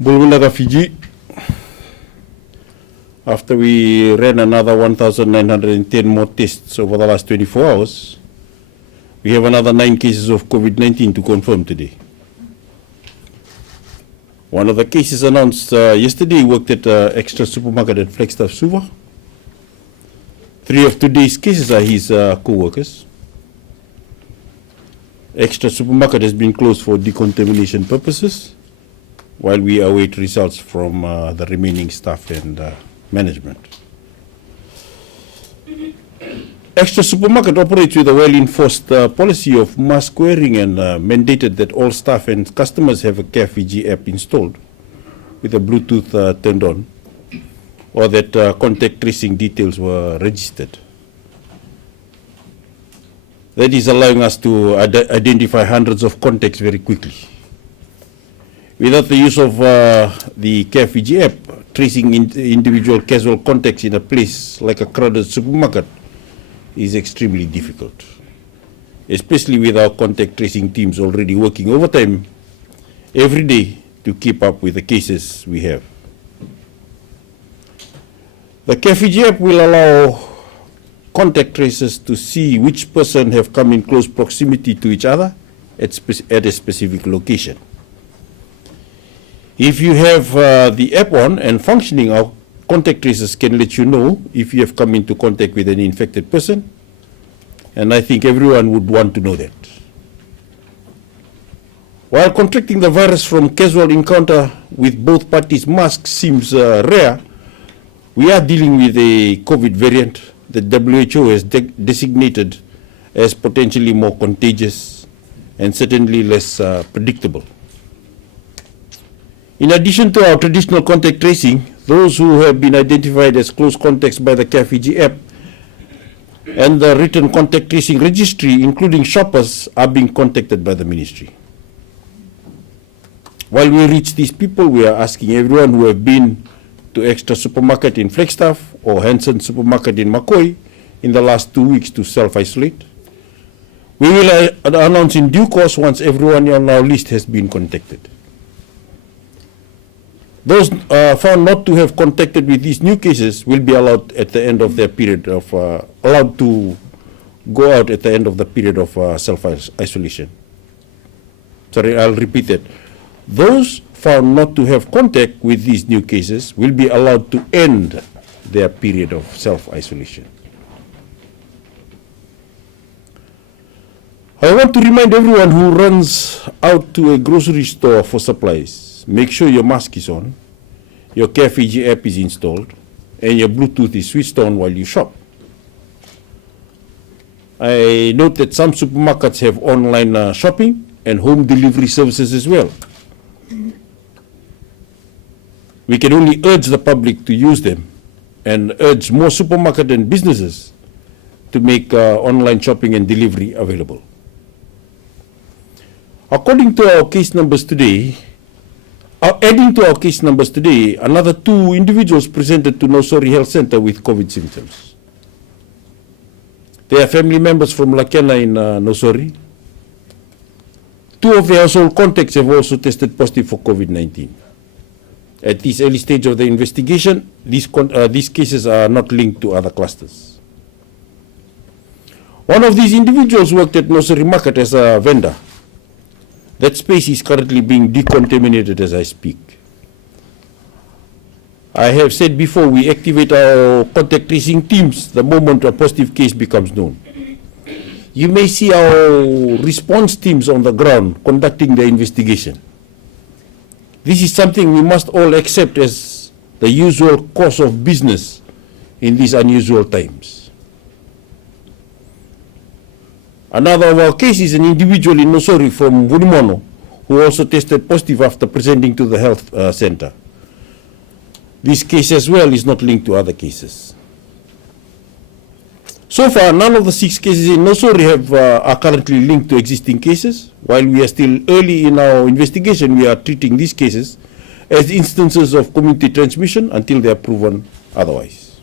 Bulwinaga, Fiji. After we ran another 1,910 more tests over the last 24 hours, we have another 9 cases of COVID-19 to confirm today. One of the cases announced yesterday worked at Extra Supermarket at Flagstaff, Suva. 3 of today's cases are his co-workers. Extra Supermarket has been closed for decontamination purposes while we await results from the remaining staff and management. Extra Supermarket operates with a well-enforced policy of mask wearing and mandated that all staff and customers have a Care Fiji app installed with a Bluetooth turned on, or that contact tracing details were registered. That is allowing us to identify hundreds of contacts very quickly. Without the use of the Care Fiji app, tracing individual casual contacts in a place like a crowded supermarket is extremely difficult, especially with our contact tracing teams already working overtime every day to keep up with the cases we have. The Care Fiji app will allow contact tracers to see which person have come in close proximity to each other at a specific location. If you have the app on and functioning, our contact tracers can let you know if you have come into contact with an infected person, and I think everyone would want to know that. While contracting the virus from casual encounter with both parties masks seems rare, we are dealing with a COVID variant that WHO has designated as potentially more contagious and certainly less predictable. In addition to our traditional contact tracing, those who have been identified as close contacts by the Care Fiji app and the written contact tracing registry, including shoppers, are being contacted by the ministry. While we reach these people, we are asking everyone who have been to Extra Supermarket in Flagstaff or Hanson Supermarket in McCoy in the last 2 weeks to self-isolate. We will announce in due course once everyone on our list has been contacted. Those found not to have contacted with these new cases will be allowed at the end of their period of allowed to go out at the end of the period of self-isolation. Sorry, I'll repeat that. Those found not to have contact with these new cases will be allowed to end their period of self-isolation. I want to remind everyone who runs out to a grocery store for supplies, make sure your mask is on, your Care Fiji app is installed, and your Bluetooth is switched on while you shop. I note that some supermarkets have online shopping and home delivery services as well. We can only urge the public to use them and urge more supermarkets and businesses to make online shopping and delivery available. According to our case numbers today, adding to our case numbers today, another 2 individuals presented to Nosori Health Center with COVID symptoms. They are family members from Lakena in Nosori. 2 of their household contacts have also tested positive for COVID-19. At this early stage of the investigation, these cases are not linked to other clusters. One of these individuals worked at Nosori Market as a vendor. That space is currently being decontaminated as I speak. I have said before, we activate our contact tracing teams the moment a positive case becomes known. You may see our response teams on the ground conducting the investigation. This is something we must all accept as the usual course of business in these unusual times. Another of our cases is an individual in Nosori from Vunimono who also tested positive after presenting to the health center. This case as well is not linked to other cases. So far, none of the 6 cases in Nosori are currently linked to existing cases. While we are still early in our investigation, we are treating these cases as instances of community transmission until they are proven otherwise.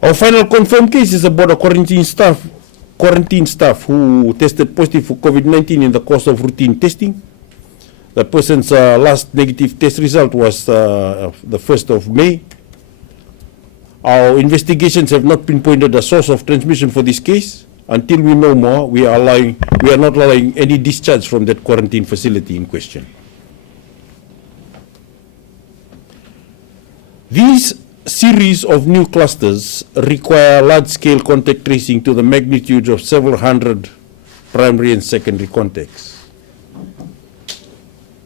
Our final confirmed case is about a quarantine staff who tested positive for COVID-19 in the course of routine testing. The person's last negative test result was the 1st of May. Our investigations have not pinpointed a source of transmission for this case. Until we know more, we are not allowing any discharge from that quarantine facility in question. These series of new clusters require large-scale contact tracing to the magnitude of several hundred primary and secondary contacts.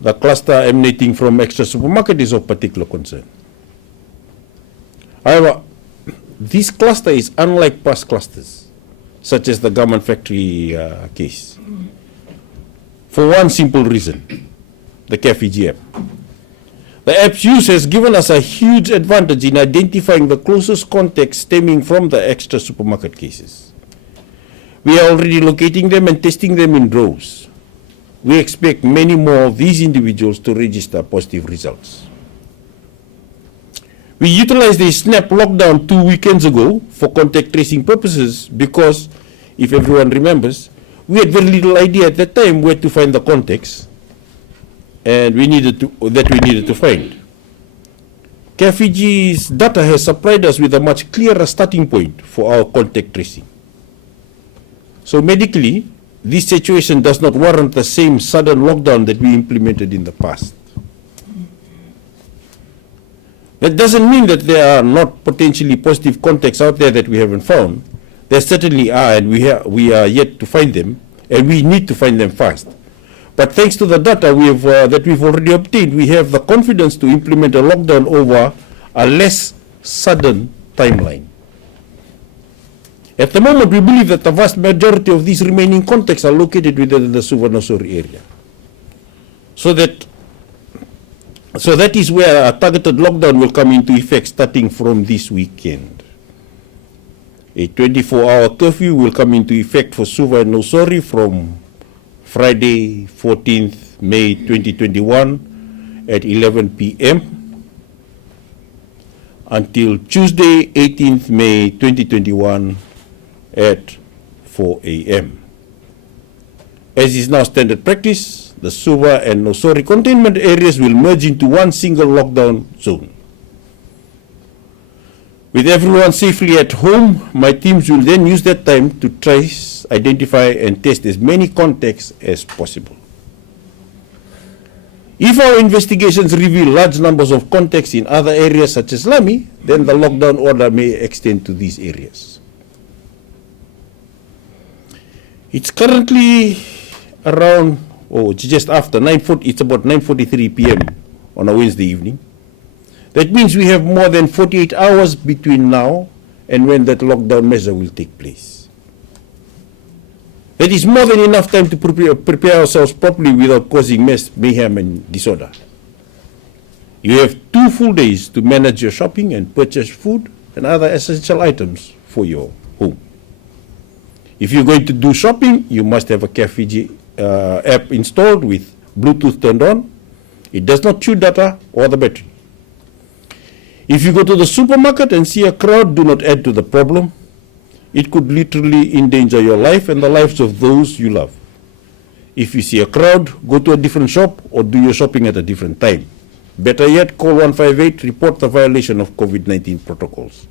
The cluster emanating from Extra Supermarket is of particular concern. However, this cluster is unlike past clusters, such as the garment factory case, for one simple reason: the CareFiji app. The app's use has given us a huge advantage in identifying the closest contacts stemming from the Extra Supermarket cases. We are already locating them and testing them in droves. We expect many more of these individuals to register positive results. We utilized a snap lockdown 2 weekends ago for contact tracing purposes because, if everyone remembers, we had very little idea at that time where to find the contacts and we needed to find. CareFiji's data has supplied us with a much clearer starting point for our contact tracing. So medically, this situation does not warrant the same sudden lockdown that we implemented in the past. That doesn't mean that there are not potentially positive contacts out there that we haven't found. There certainly are, and we are yet to find them, and we need to find them fast. But thanks to the data that we've already obtained, we have the confidence to implement a lockdown over a less sudden timeline. At the moment, we believe that the vast majority of these remaining contacts are located within the Suvarnasori area. So that is where a targeted lockdown will come into effect starting from this weekend. A 24-hour curfew will come into effect for Suva and Nosori from Friday, 14th May 2021 at 11 p.m. until Tuesday, 18th May 2021 at 4 a.m. As is now standard practice, the Suva and Nosori containment areas will merge into one single lockdown zone. With everyone safely at home, my teams will then use that time to trace, identify, and test as many contacts as possible. If our investigations reveal large numbers of contacts in other areas such as Lami, then the lockdown order may extend to these areas. It's currently around, just after 9:40, it's about 9:43 p.m. on a Wednesday evening. That means we have more than 48 hours between now and when that lockdown measure will take place. That is more than enough time to prepare ourselves properly without causing mayhem and disorder. You have 2 full days to manage your shopping and purchase food and other essential items for your home. If you're going to do shopping, you must have a CareFiji app installed with Bluetooth turned on. It does not chew data or the battery. If you go to the supermarket and see a crowd, do not add to the problem. It could literally endanger your life and the lives of those you love. If you see a crowd, go to a different shop or do your shopping at a different time. Better yet, call 158, report the violation of COVID-19 protocols.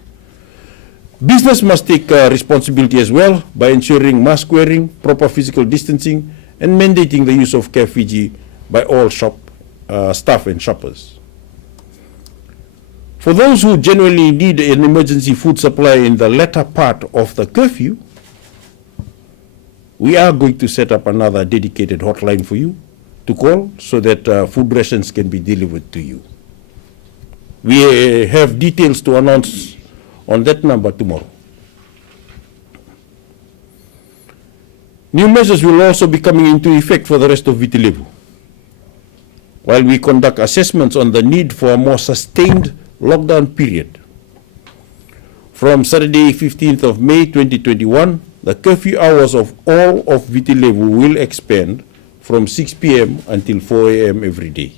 Business must take responsibility as well by ensuring mask wearing, proper physical distancing, and mandating the use of CareFiji by all shop staff and shoppers. For those who genuinely need an emergency food supply in the latter part of the curfew, we are going to set up another dedicated hotline for you to call so that food rations can be delivered to you. We have details to announce on that number tomorrow. New measures will also be coming into effect for the rest of Viti Levu. While we conduct assessments on the need for a more sustained lockdown period. From Saturday, 15th of May 2021, the curfew hours of all of Viti Levu will expand from 6 p.m. until 4 a.m. every day.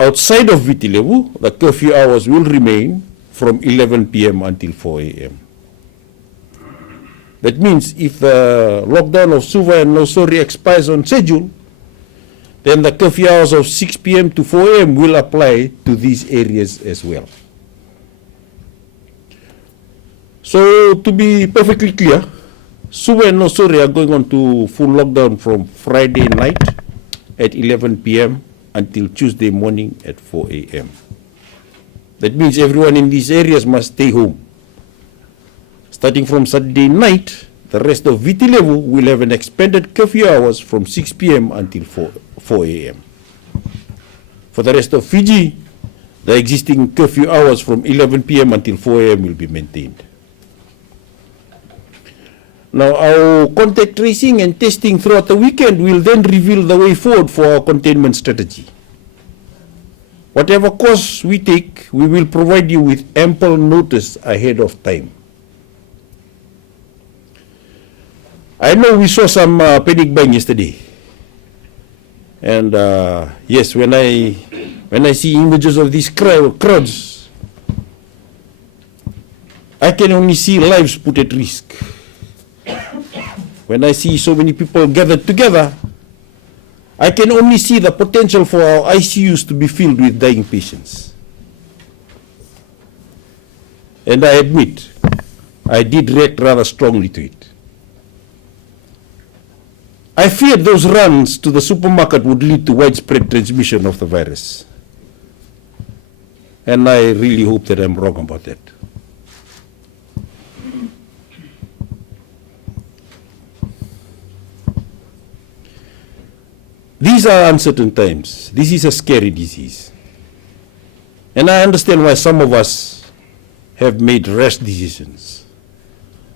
Outside of Viti Levu, the curfew hours will remain from 11 p.m. until 4 a.m. That means if the lockdown of Suva and Nosori expires on schedule, then the curfew hours of 6 p.m. to 4 a.m. will apply to these areas as well. So to be perfectly clear, Suva and Nosori are going on to full lockdown from Friday night at 11 p.m. until Tuesday morning at 4 a.m. That means everyone in these areas must stay home. Starting from Saturday night, the rest of Viti Levu will have an expanded curfew hours from 6 p.m. until 4 a.m. For the rest of Fiji, the existing curfew hours from 11 p.m. until 4 a.m. will be maintained. Now, our contact tracing and testing throughout the weekend will then reveal the way forward for our containment strategy. Whatever course we take, we will provide you with ample notice ahead of time. I know we saw some panic buying yesterday. And yes, when I see images of these crowds, I can only see lives put at risk. When I see so many people gathered together, I can only see the potential for our ICUs to be filled with dying patients. And I admit, I did react rather strongly to it. I feared those runs to the supermarket would lead to widespread transmission of the virus. And I really hope that I'm wrong about that. These are uncertain times. This is a scary disease. And I understand why some of us have made rash decisions.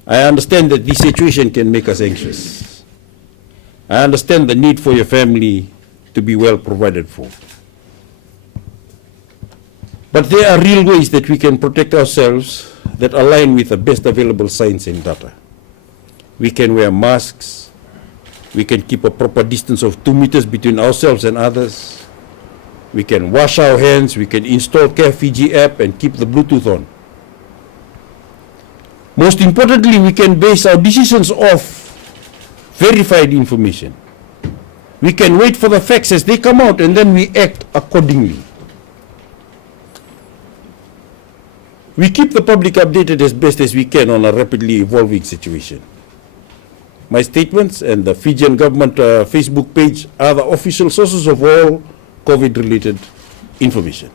I understand that this situation can make us anxious. I understand the need for your family to be well provided for. But there are real ways that we can protect ourselves that align with the best available science and data. We can wear masks. We can keep a proper distance of 2 meters between ourselves and others. We can wash our hands. We can install Care Fiji app and keep the Bluetooth on. Most importantly, we can base our decisions off verified information. We can wait for the facts as they come out and then we act accordingly. We keep the public updated as best as we can on a rapidly evolving situation. My statements and the Fijian government Facebook page are the official sources of all COVID-related information.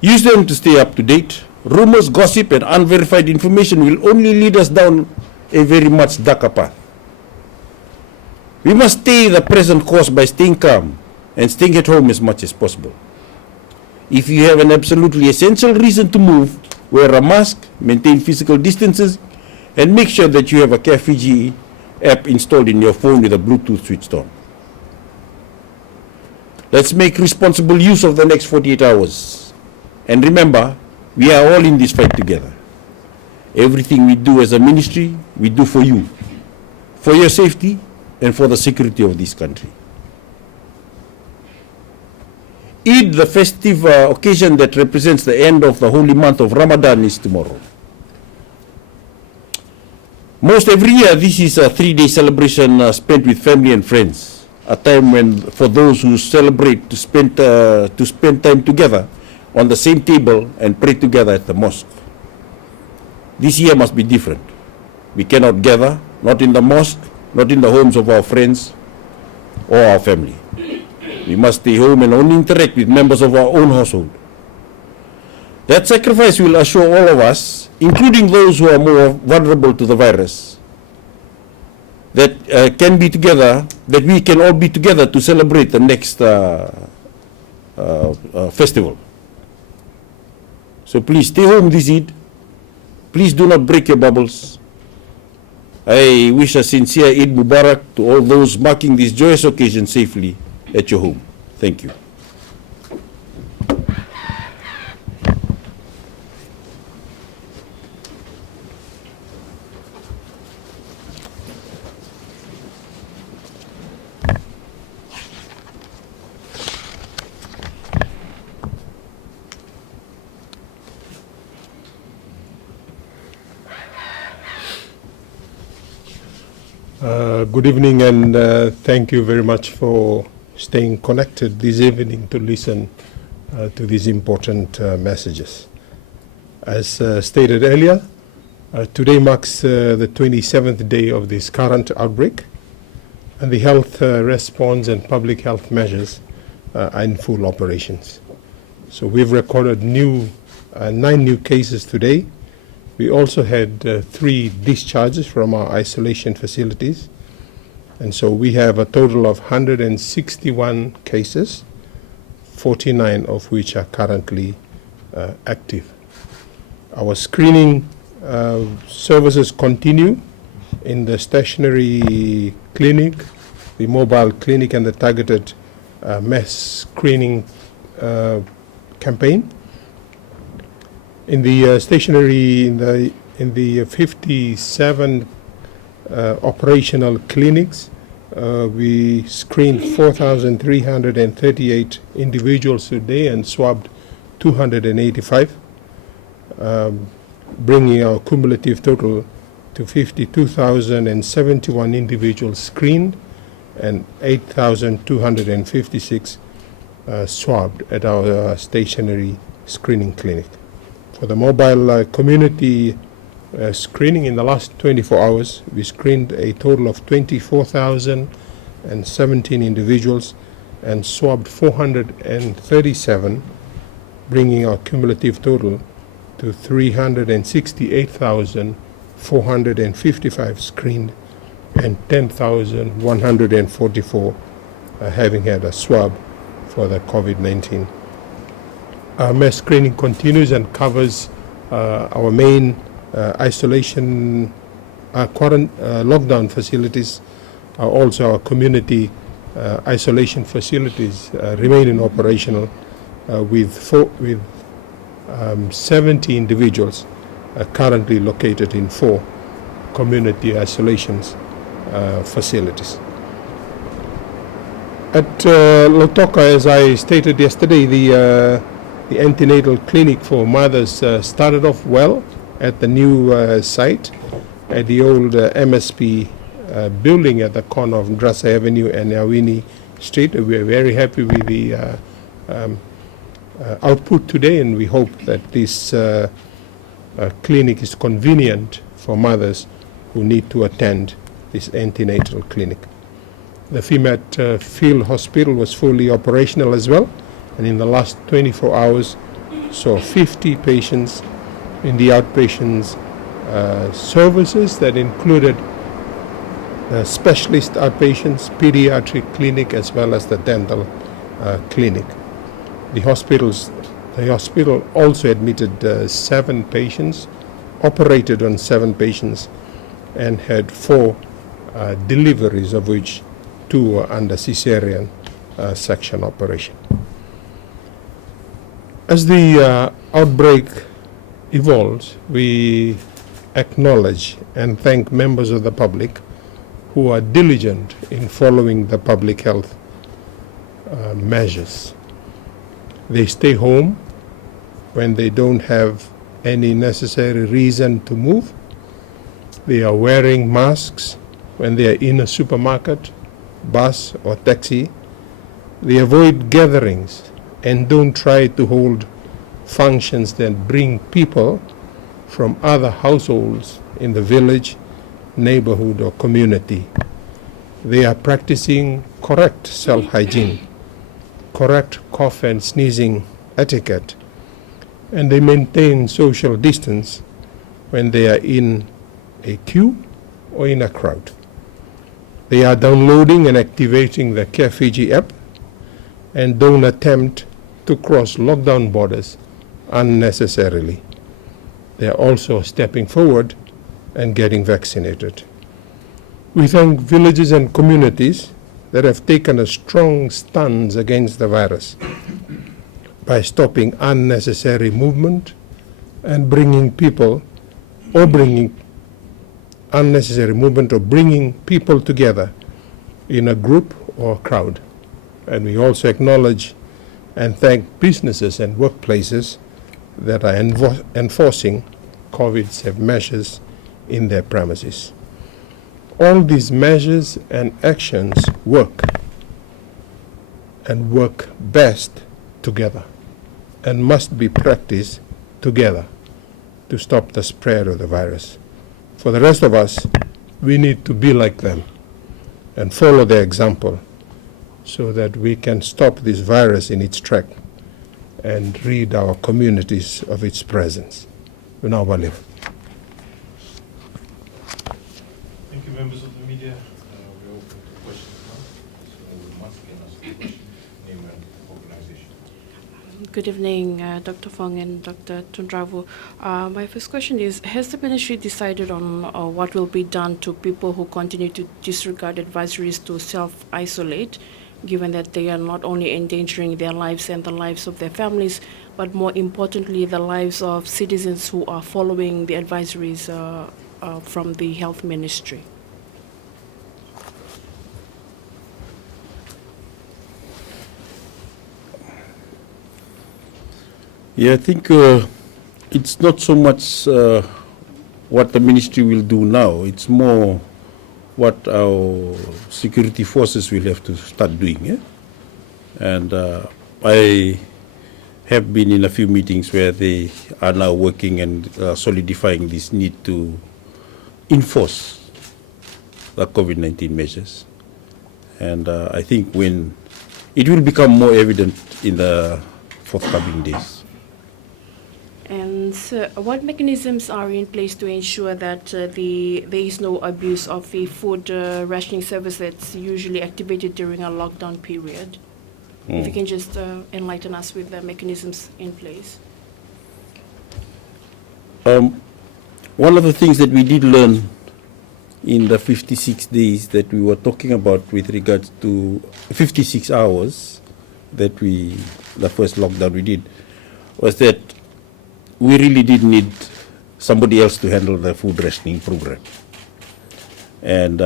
Use them to stay up to date. Rumors, gossip, and unverified information will only lead us down a very much darker path. We must stay the present course by staying calm and staying at home as much as possible. If you have an absolutely essential reason to move, wear a mask, maintain physical distances, and make sure that you have a Care Fiji app installed in your phone with a Bluetooth switched on. Let's make responsible use of the next 48 hours. And remember, we are all in this fight together. Everything we do as a ministry, we do for you, for your safety, and for the security of this country. Eid, the festive occasion that represents the end of the holy month of Ramadan, is tomorrow. Most every year, this is a 3-day celebration spent with family and friends, a time when, for those who celebrate, to spend time together on the same table and pray together at the mosque. This year must be different. We cannot gather, not in the mosque, not in the homes of our friends or our family. We must stay home and only interact with members of our own household. That sacrifice will assure all of us, including those who are more vulnerable to the virus, that we can all be together to celebrate the next festival. So please stay home this Eid. Please do not break your bubbles. I wish a sincere Eid Mubarak to all those marking this joyous occasion safely at your home. Thank you. Good evening, and thank you very much for staying connected this evening to listen to these important messages. As stated earlier, today marks the 27th day of this current outbreak, and the health response and public health measures are in full operations. So we've recorded 9 new cases today. We also had 3 discharges from our isolation facilities, and so we have a total of 161 cases, 49 of which are currently active. Our screening services continue in the stationary clinic, the mobile clinic, and the targeted mass screening campaign. In the stationary, in the 57 operational clinics, we screened 4,338 individuals today and swabbed 285, bringing our cumulative total to 52,071 individuals screened and 8,256 swabbed at our stationary screening clinic. For the mobile community screening, in the last 24 hours, we screened a total of 24,017 individuals and swabbed 437, bringing our cumulative total to 368,455 screened and 10,144 having had a swab for the COVID-19. Our mass screening continues and covers our main isolation lockdown facilities. Also our community isolation facilities remain in operational with 70 individuals currently located in 4 community isolations facilities. At Lautoka, as I stated yesterday, the antenatal clinic for mothers started off well at the new site at the old MSP building at the corner of Drasa Avenue and Awini Street. We are very happy with the output today, and we hope that this clinic is convenient for mothers who need to attend this antenatal clinic. The FEMAT field hospital was fully operational as well, and in the last 24 hours saw 50 patients in the outpatients services that included specialist outpatients, pediatric clinic, as well as the dental clinic. The hospital also admitted 7 patients, operated on 7 patients, and had 4 deliveries, of which 2 were under cesarean section operation. As the outbreak evolves, we acknowledge and thank members of the public who are diligent in following the public health measures. They stay home when they don't have any necessary reason to move. They are wearing masks when they are in a supermarket, bus, or taxi. They avoid gatherings and don't try to hold functions that bring people from other households in the village, neighborhood, or community. They are practicing correct self-hygiene, correct cough and sneezing etiquette, and they maintain social distance when they are in a queue or in a crowd. They are downloading and activating the Care Fiji app and don't attempt to cross lockdown borders unnecessarily. They are also stepping forward and getting vaccinated. We thank villages and communities that have taken a strong stance against the virus by stopping unnecessary movement and bringing people together in a group or crowd. And we also acknowledge and thank businesses and workplaces that are enforcing COVID-safe measures in their premises. All these measures and actions work and work best together and must be practiced together to stop the spread of the virus. For the rest of us, we need to be like them and follow their example so that we can stop this virus in its track and rid our communities of its presence. Thank you, members of the media. We're open to questions now. So once again, ask the question, name and organization. Good evening, Dr. Fong and Dr. Tundravu. My first question is, has the ministry decided on what will be done to people who continue to disregard advisories to self-isolate, given that they are not only endangering their lives and the lives of their families, but more importantly, the lives of citizens who are following the advisories from the health ministry? Yeah, I think it's not so much what the ministry will do now. It's more what our security forces will have to start doing. Yeah? And I have been in a few meetings where they are now working and solidifying this need to enforce the COVID-19 measures. And I think when it will become more evident in the forthcoming days. And what mechanisms are in place to ensure that there is no abuse of the food rationing service that's usually activated during a lockdown period? If you can just enlighten us with the mechanisms in place. One of the things that we did learn in the 56 days that we were talking about with regards to 56 hours that the first lockdown we did, was that we really did need somebody else to handle the food rationing program. And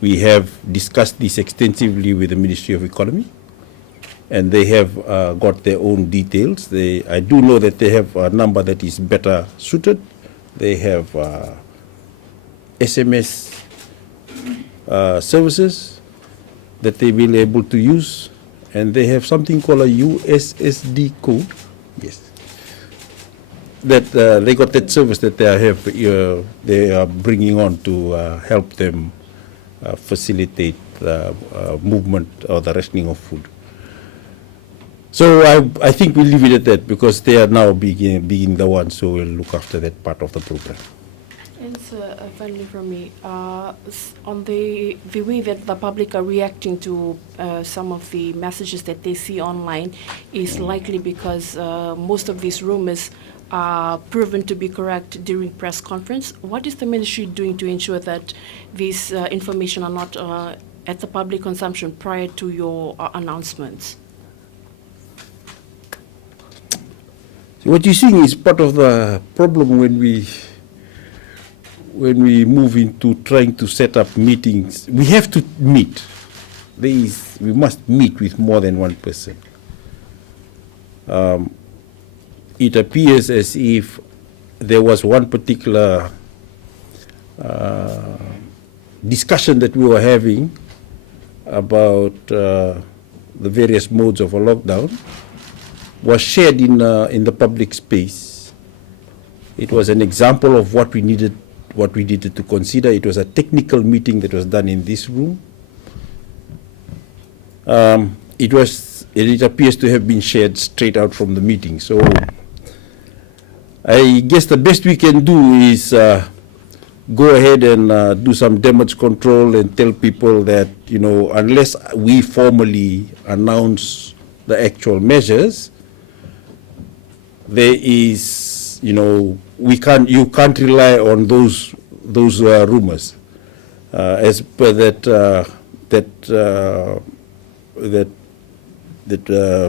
we have discussed this extensively with the Ministry of Economy, and they have got their own details. I do know that they have a number that is better suited. They have SMS services that they will be able to use, and they have something called a USSD code. Yes. That they got that service that they are bringing on to help them facilitate the movement or the rationing of food. So I think we'll leave it at that, because they are now being the ones who will look after that part of the program. And finally from me, on the way that the public are reacting to some of the messages that they see online is likely because most of these rumors are proven to be correct during press conference. What is the ministry doing to ensure that these information are not at the public consumption prior to your announcements? So what you're seeing is part of the problem when we move into trying to set up meetings. We have to meet. We must meet with more than one person. It appears as if there was one particular discussion that we were having about the various modes of a lockdown was shared in the public space. It was an example of what we needed to consider. It was a technical meeting that was done in this room. It appears to have been shared straight out from the meeting. So I guess the best we can do is go ahead and do some damage control and tell people that, unless we formally announce the actual measures, there is, you can't rely on those rumors. As per that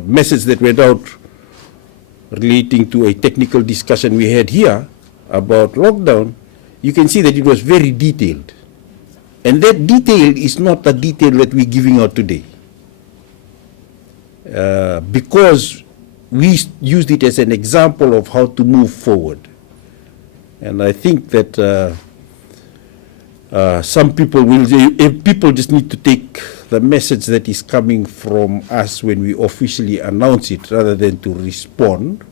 message that went out relating to a technical discussion we had here about lockdown, you can see that it was very detailed. And that detail is not the detail that we're giving out today. Because we used it as an example of how to move forward. And I think that some people will, if people just need to take the message that is coming from us when we officially announce it rather than to respond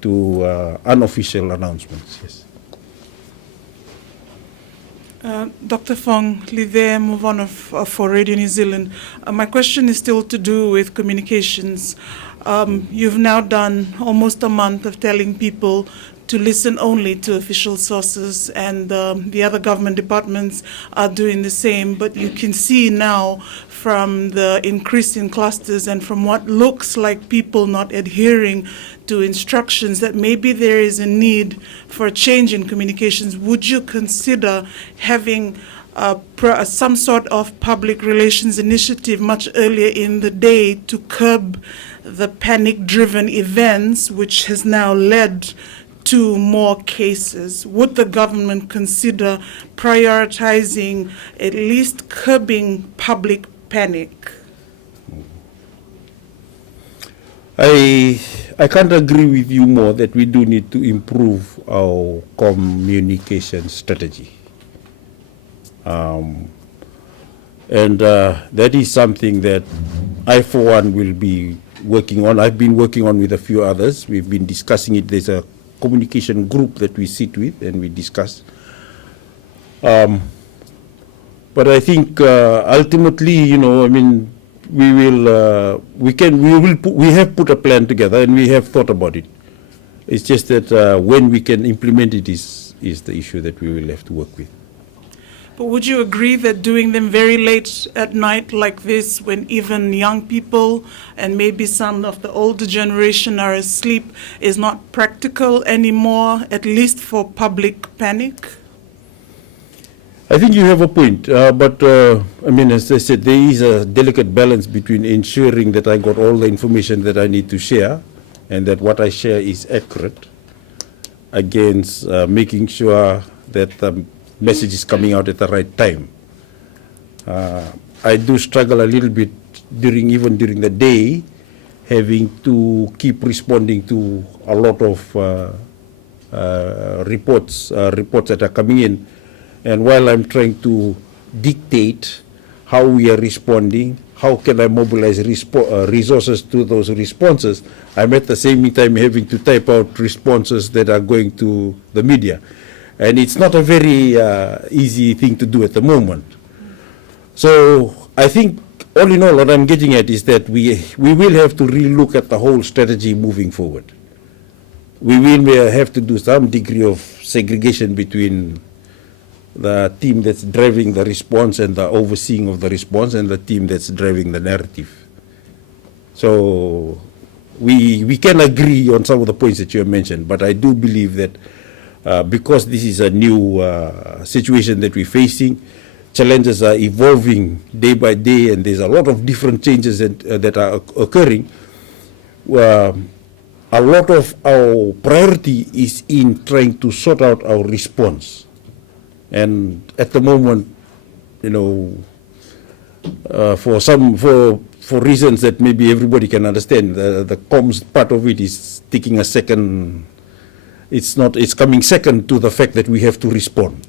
to unofficial announcements. Yes. Dr. Fong, Lidhe Movanov for Radio New Zealand. My question is still to do with communications. You've now done almost a month of telling people to listen only to official sources, and the other government departments are doing the same. But you can see now from the increase in clusters and from what looks like people not adhering to instructions that maybe there is a need for a change in communications. Would you consider having some sort of public relations initiative much earlier in the day to curb the panic-driven events which has now led to more cases? Would the government consider prioritizing at least curbing public panic? I can't agree with you more that we do need to improve our communication strategy. And that is something that I, for one, will be working on. I've been working on with a few others. We've been discussing it. There's a communication group that we sit with and we discuss. But I think ultimately, you know, I mean, we have put a plan together and we have thought about it. It's just that when we can implement it is the issue that we will have to work with. But would you agree that doing them very late at night like this, when even young people and maybe some of the older generation are asleep, is not practical anymore, at least for public panic? I think you have a point, but I mean, as I said, there is a delicate balance between ensuring that I got all the information that I need to share and that what I share is accurate against making sure that the message is coming out at the right time. I do struggle a little bit even during the day, having to keep responding to a lot of reports that are coming in. And while I'm trying to dictate how we are responding, how can I mobilize resources to those responses, I'm at the same time having to type out responses that are going to the media. And it's not a very easy thing to do at the moment. So I think all in all what I'm getting at is that we will have to relook at the whole strategy moving forward. We will have to do some degree of segregation between the team that's driving the response and the overseeing of the response and the team that's driving the narrative. So we can agree on some of the points that you have mentioned, but I do believe that because this is a new situation that we're facing, challenges are evolving day by day and there's a lot of different changes that are occurring. A lot of our priority is in trying to sort out our response. And at the moment, you know, for reasons that maybe everybody can understand, the comms part of it is taking a second. It's coming second to the fact that we have to respond.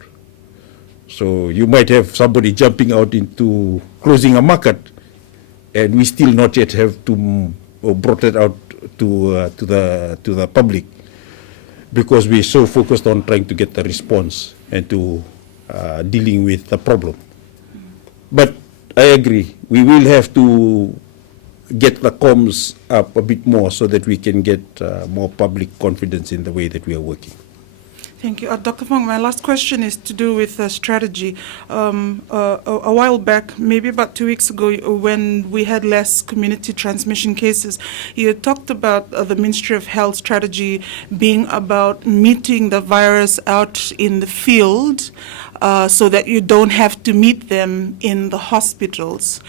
So you might have somebody jumping out into closing a market, and we still not yet have brought it out to the public, because we're so focused on trying to get the response and to dealing with the problem. But I agree, we will have to get the comms up a bit more so that we can get more public confidence in the way that we are working. Thank you. Dr. Fong, my last question is to do with strategy. A while back, maybe about 2 weeks ago, when we had less community transmission cases, you talked about the Ministry of Health strategy being about meeting the virus out in the field so that you don't have to meet them in the hospitals.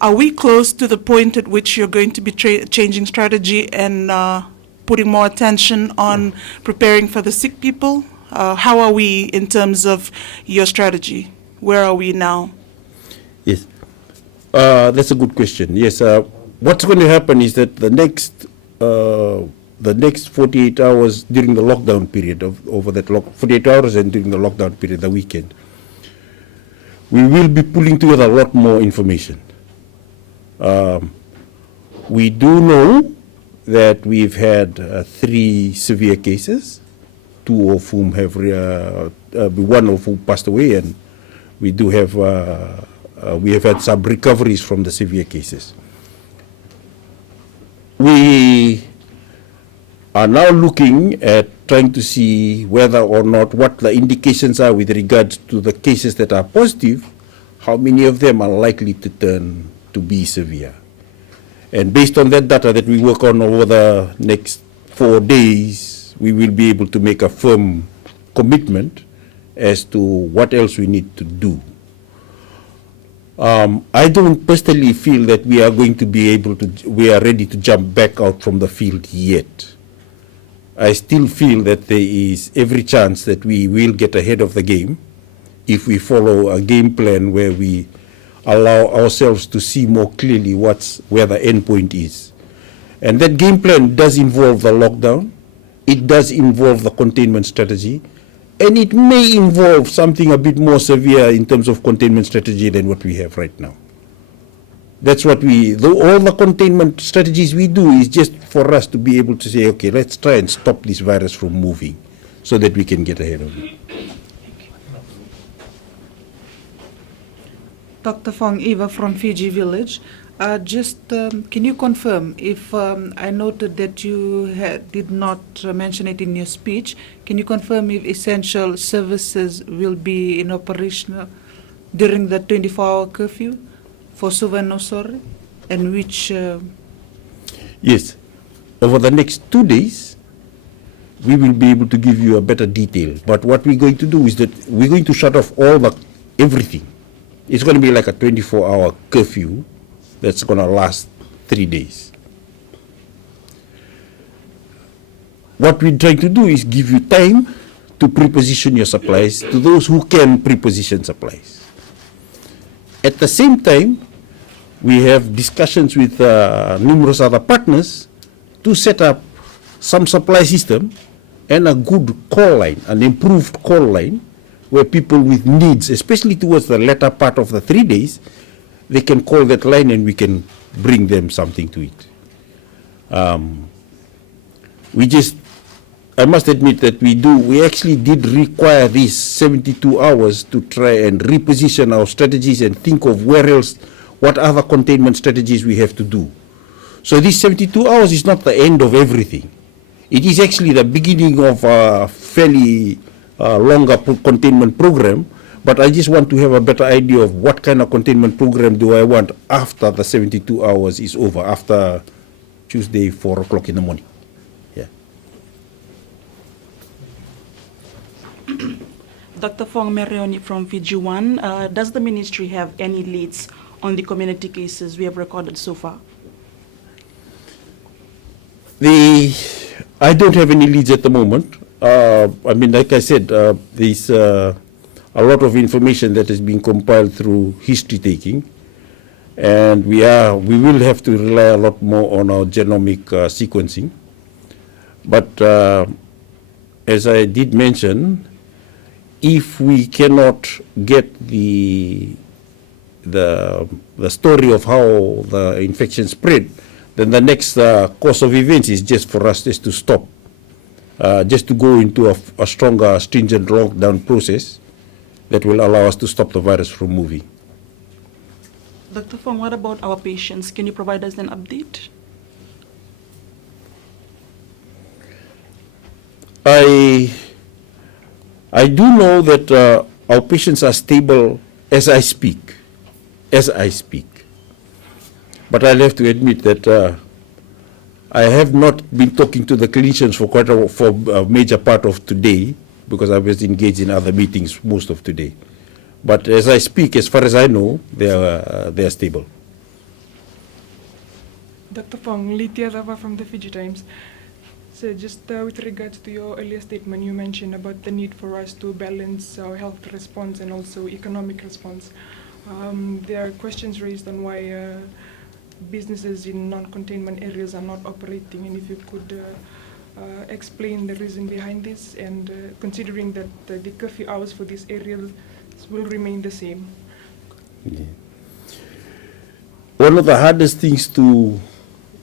Are we close to the point at which you're going to be changing strategy and putting more attention on preparing for the sick people? How are we in terms of your strategy? Where are we now? Yes, that's a good question. Yes, what's going to happen is that the next 48 hours during the lockdown period, 48 hours and during the lockdown period, the weekend, we will be pulling together a lot more information. We do know that we've had 3 severe cases, 2 of whom have, one of whom passed away, and we do have, we have had some recoveries from the severe cases. We are now looking at trying to see whether or not what the indications are with regards to the cases that are positive, how many of them are likely to turn to be severe. And based on that data that we work on over the next 4 days, we will be able to make a firm commitment as to what else we need to do. I don't personally feel that we are going to be able to, we are ready to jump back out from the field yet. I still feel that there is every chance that we will get ahead of the game if we follow a game plan where we allow ourselves to see more clearly where the end point is. And that game plan does involve the lockdown, it does involve the containment strategy, and it may involve something a bit more severe in terms of containment strategy than what we have right now. That's what all the containment strategies we do is just for us to be able to say, okay, let's try and stop this virus from moving so that we can get ahead of it. Dr. Fong, Eva from Fiji Village. Can you confirm if I noted that you did not mention it in your speech? Can you confirm if essential services will be in operation during the 24-hour curfew for Suva and Nosore? And which? Yes. Over the next 2 days, we will be able to give you a better detail. But what we're going to do is that we're going to shut off everything. It's going to be like a 24-hour curfew that's going to last 3 days. What we're trying to do is give you time to preposition your supplies to those who can preposition supplies. At the same time, we have discussions with numerous other partners to set up some supply system and a good call line, an improved call line, where people with needs, especially towards the latter part of the 3 days, they can call that line and we can bring them something to eat. I must admit that we actually did require these 72 hours to try and reposition our strategies and think of what other containment strategies we have to do. So these 72 hours is not the end of everything. It is actually the beginning of a fairly longer containment program, but I just want to have a better idea of what kind of containment program do I want after the 72 hours is over, after Tuesday, 4 o'clock in the morning. Yeah. Dr. Fong Merioni from Fiji One. Does the ministry have any leads on the community cases we have recorded so far? I don't have any leads at the moment. I mean, like I said, there's a lot of information that has been compiled through history taking, and we will have to rely a lot more on our genomic sequencing. But as I did mention, if we cannot get the story of how the infection spread, then the next course of events is just for us just to stop, just to go into a stronger, stringent lockdown process that will allow us to stop the virus from moving. Dr. Fong, what about our patients? Can you provide us an update? I do know that our patients are stable as I speak. But I'll have to admit that I have not been talking to the clinicians for a major part of today, because I was engaged in other meetings most of today. But as I speak, as far as I know, they are stable. Dr. Fong, Litya Rava from the Fiji Times. So just with regards to your earlier statement, you mentioned about the need for us to balance our health response and also economic response. There are questions raised on why businesses in non-containment areas are not operating, and if you could explain the reason behind this, and considering that the curfew hours for these areas will remain the same. One of the hardest things to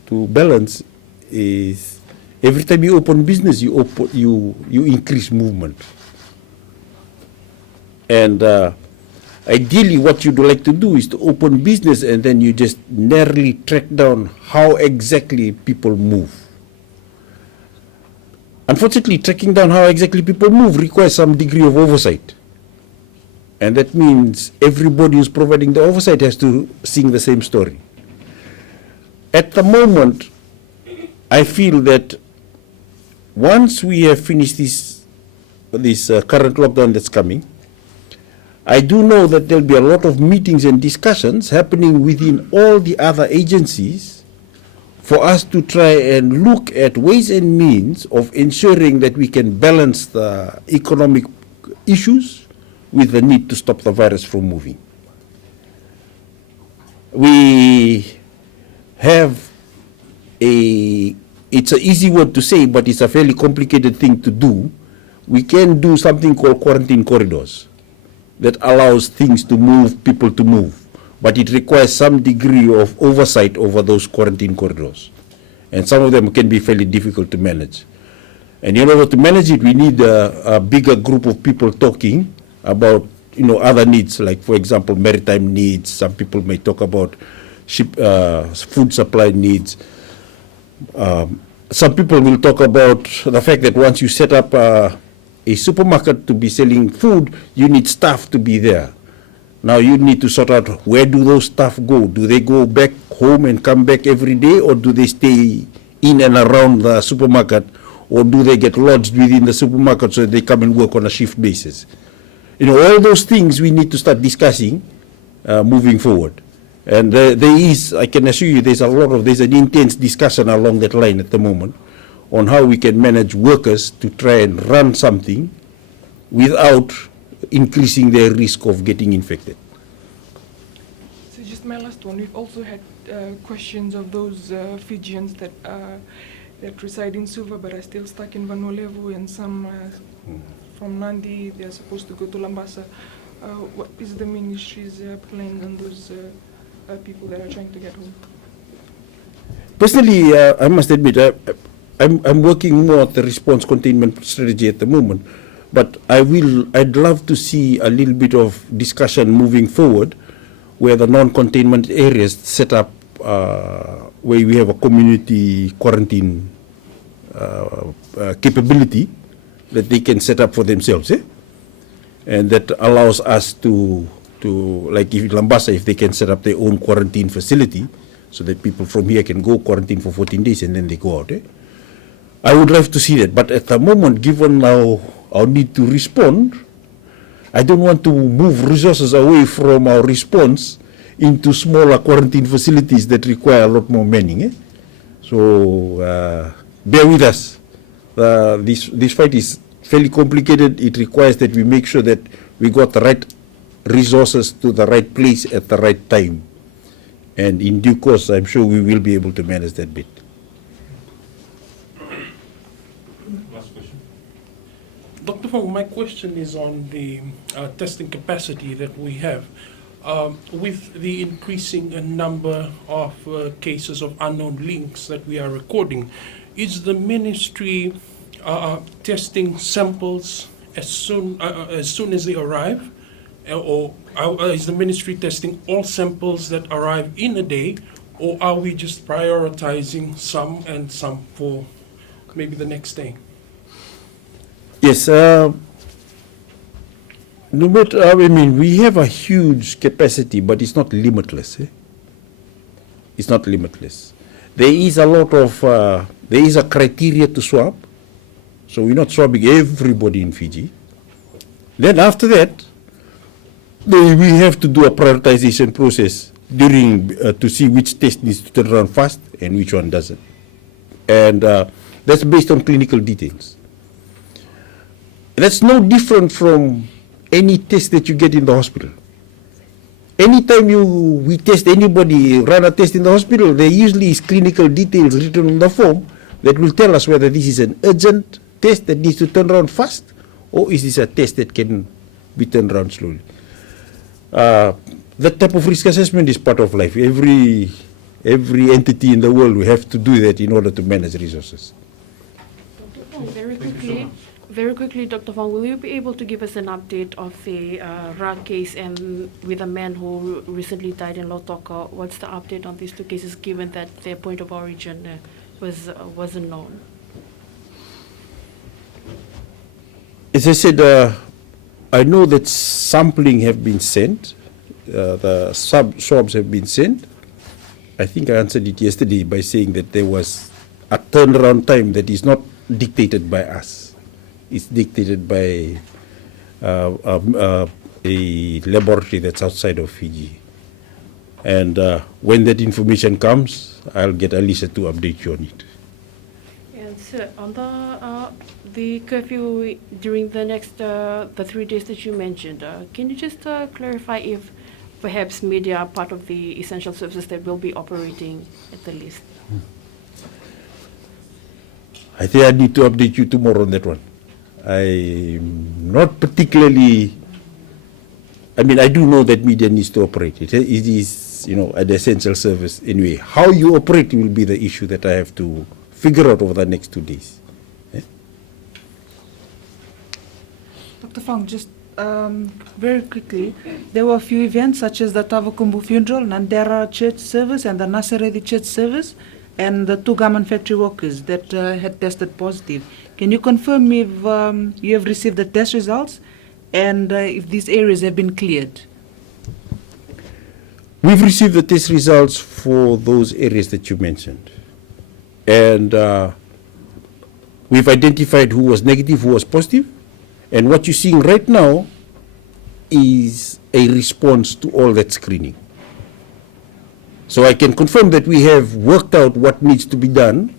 balance is every time you open business, you increase movement. And ideally, what you'd like to do is to open business and then you just narrowly track down how exactly people move. Unfortunately, tracking down how exactly people move requires some degree of oversight. And that means everybody who's providing the oversight has to sing the same story. At the moment, I feel that once we have finished this current lockdown that's coming, I do know that there'll be a lot of meetings and discussions happening within all the other agencies for us to try and look at ways and means of ensuring that we can balance the economic issues with the need to stop the virus from moving. We have it's an easy word to say, but it's a fairly complicated thing to do. We can do something called quarantine corridors that allows things to move, people to move, but it requires some degree of oversight over those quarantine corridors. And some of them can be fairly difficult to manage. And in order to manage it, we need a bigger group of people talking about, other needs, like, for example, maritime needs. Some people may talk about food supply needs. Some people will talk about the fact that once you set up a supermarket to be selling food, you need staff to be there. Now you need to sort out, where do those staff go? Do they go back home and come back every day, or do they stay in and around the supermarket, or do they get lodged within the supermarket so they come and work on a shift basis? All those things we need to start discussing moving forward. And there is, I can assure you, there's an intense discussion along that line at the moment on how we can manage workers to try and run something without increasing their risk of getting infected. So just my last one, we've also had questions of those Fijians that reside in Suva but are still stuck in Vanuatu, and some from Nandi, they're supposed to go to Lambasa. What is the ministry's plan on those people that are trying to get home? Personally, I must admit, I'm working more at the response containment strategy at the moment, but I'd love to see a little bit of discussion moving forward where the non-containment areas set up where we have a community quarantine capability that they can set up for themselves, and that allows us to like if Lambasa, if they can set up their own quarantine facility so that people from here can go quarantine for 14 days and then they go out. I would love to see that, but at the moment, given our need to respond, I don't want to move resources away from our response into smaller quarantine facilities that require a lot more manning. So bear with us. This fight is fairly complicated. It requires that we make sure that we got the right resources to the right place at the right time. And in due course, I'm sure we will be able to manage that bit. Last question. Dr. Fong, my question is on the testing capacity that we have. With the increasing number of cases of unknown links that we are recording, is the ministry testing samples as soon as they arrive? Or is the ministry testing all samples that arrive in a day, or are we just prioritizing some and some for maybe the next day? Yes, no matter, we have a huge capacity, but it's not limitless. It's not limitless. There is a lot of, there is a criteria to swab, so we're not swabbing everybody in Fiji. Then after that, we have to do a prioritization process during to see which test needs to turn around fast and which one doesn't. And that's based on clinical details. That's no different from any test that you get in the hospital. Anytime we test anybody, run a test in the hospital, there usually is clinical details written on the form that will tell us whether this is an urgent test that needs to turn around fast, or is this a test that can be turned around slowly. that type of risk assessment is part of life. Every entity in the world will have to do that in order to manage resources. Dr. Fong, very quickly, Dr. Fong, will you be able to give us an update of the Ra case and with a man who recently died in Lautoka? What's the update on these two cases, given that their point of origin wasn't known? As I said, I know that sampling have been sent. The swabs have been sent. I think I answered it yesterday by saying that there was a turnaround time that is not dictated by us. It's dictated by a laboratory that's outside of Fiji. And when that information comes, I'll get Alicia to update you on it. And sir, on the curfew during the next the 3 days that you mentioned, can you just clarify if perhaps media are part of the essential services that will be operating at the least? I think I need to update you tomorrow on that one. I'm not particularly, I mean, I do know that media needs to operate. It is, an essential service anyway. How you operate will be the issue that I have to figure out over the next 2 days. Dr. Fong, just very quickly, there were a few events such as the Tavakumbu funeral, Nandera church service and the Nasaredi church service, and the 2 garment factory workers that had tested positive. Can you confirm if you have received the test results and if these areas have been cleared? We've received the test results for those areas that you mentioned. And we've identified who was negative, who was positive. And what you're seeing right now is a response to all that screening. So I can confirm that we have worked out what needs to be done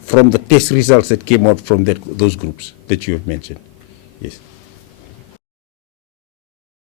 from the test results that came out from those groups that you have mentioned. Yes.